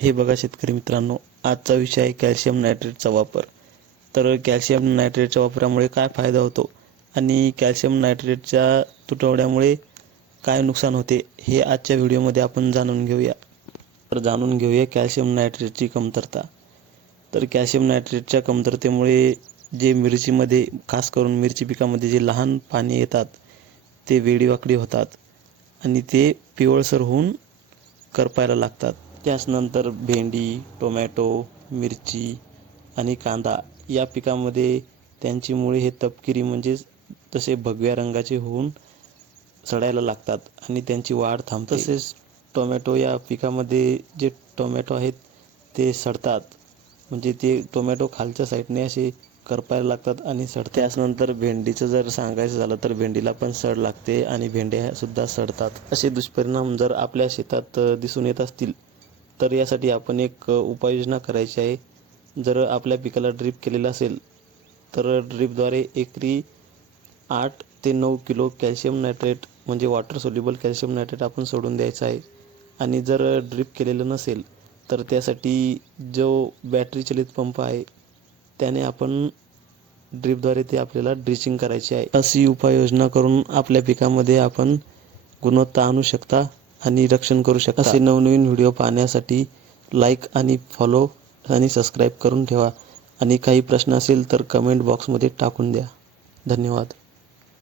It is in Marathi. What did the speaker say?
हे बघा शेतकरी मित्रांनो, आजचा विषय आहे कॅल्शियम नायट्रेटचा वापर. तर कॅल्शियम नायट्रेटच्या वापरामुळे काय फायदा होतो आणि कॅल्शियम नायट्रेटच्या तुटवड्यामुळे काय नुकसान होते हे आजच्या व्हिडिओमध्ये आपण जाणून घेऊया. तर जाणून घेऊया कॅल्शियम नायट्रेटची कमतरता. तर कॅल्शियम नायट्रेटच्या कमतरतेमुळे जे मिरचीमध्ये, खास करून मिरची पिकामध्ये जे लहान पाने येतात ते वेडीवाकडी होतात आणि ते पिवळसर होऊन करपायला लागतात. त्याचनंतर भेंडी, टोमॅटो, मिरची आणि कांदा या पिकामध्ये त्यांची मुळे हे तपकिरी म्हणजेच तसे भगव्या रंगाचे होऊन सडायला लागतात आणि त्यांची वाढ थांबते. तसेच टोमॅटो या पिकामध्ये जे टोमॅटो आहेत ते सडतात, म्हणजे ते टोमॅटो खालच्या साईडने असे करपायला लागतात आणि सडतात. त्याचनंतर भेंडीचं जर सांगायचं झालं तर भेंडीला पण सड लागते आणि भेंड्यासुद्धा सडतात. असे दुष्परिणाम जर आपल्या शेतात दिसून येत असतील तर यासाठी आपण एक उपाययोजना करायची आहे. जर आपल्या पिकाला ड्रीप केलेलं असेल तर ड्रीपद्वारे एकरी 8 ते 9 किलो कॅल्शियम नायट्रेट म्हणजे वॉटर सोल्युबल कॅल्शियम नायट्रेट आपण सोडून द्यायचं आहे. आणि जर ड्रीप केलेलं नसेल तर त्यासाठी जो बॅटरी चलित पंप आहे त्याने आपण ड्रीपद्वारे ते आपल्याला ड्रिचिंग करायची आहे. अशी उपाययोजना करून आपल्या पिकामध्ये आपण गुणवत्ता आणू शकता आणि रक्षण करू शकता. असे नवनवीन व्हिडिओ पाहण्यासाठी लाईक आणि फॉलो आणि सबस्क्राईब करून ठेवा आणि काही प्रश्न असेल तर कमेंट बॉक्समध्ये टाकून द्या. धन्यवाद.